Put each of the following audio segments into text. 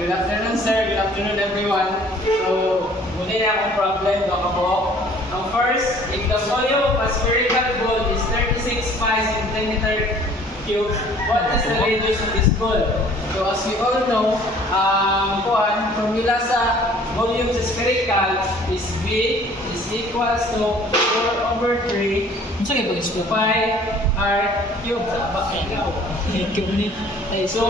Good afternoon, sir. Good afternoon, everyone. So, muli na akong problem, baka po. First, if the volume of a spherical ball is 36 pi centimeter cube, what is the radius of this ball? So, as we all know, formula sa volume sa spherical is V is equals to 4 over 3 Unsa kay pag-explain? pi r cube. Cube ni. So,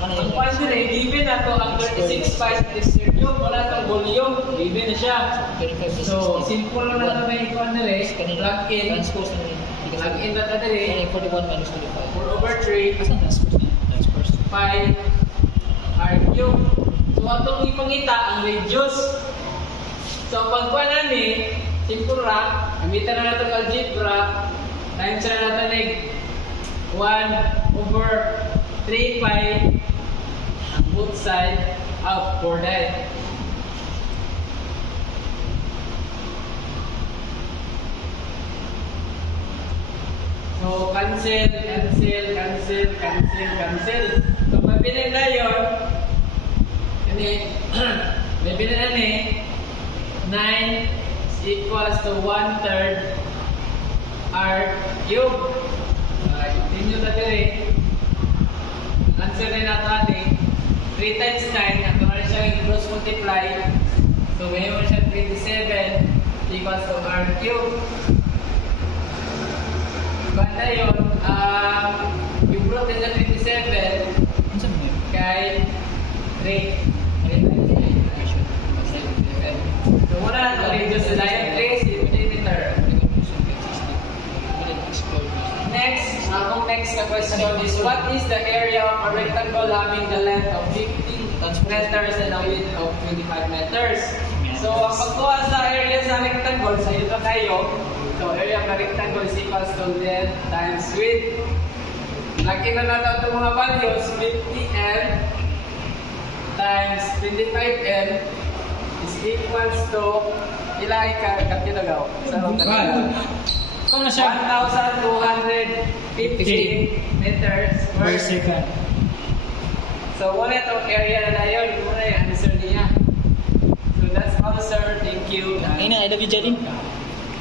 ano ang yun? question ay given na to ang 36 pi centimeter cube, wala itong volume, given na siya. 35 to 60. So, simple lang na may ikuan na rin, plug in, Transpose na rin. plug in na na rin, 41 minus 25. 4 over 3 Asan transpose niya? Transpose. pi r cube. So, atong ipangita ang radius. So, pagkuhan namin, simple ra, gamitan na natin algebra, times na natin 1 over 3 pi ang both side of 4 dahil. So, cancel. So, mabiling na yun. Mabiling na ni 9 is equals to 1/3 r cube. Continue na din. Answer na natin 3 times 9. At naman siya yung cross multiply. So, ngayon siya 27 equals to r cube. Banda yun, yung brought na 27 Unsa man yun? kay 3. So, muna na ito, radius sa line 3 centimeter. Next, ang next na question is, what is the area of a rectangle having the length of 15 meters and a width of 25 meters? So, ang pagkuha sa area sa rectangle, sa ito kayo, so area of a rectangle is equals to length times width. Lagi na natin itong mga values, 50m times 25m is equals to ilang katilagaw? Kung na siya? 1,250 meters per second. So, muna itong area na yun. Muna yung answer niya. So, that's all, sir. Thank you. Ay na, I love you, Jalen.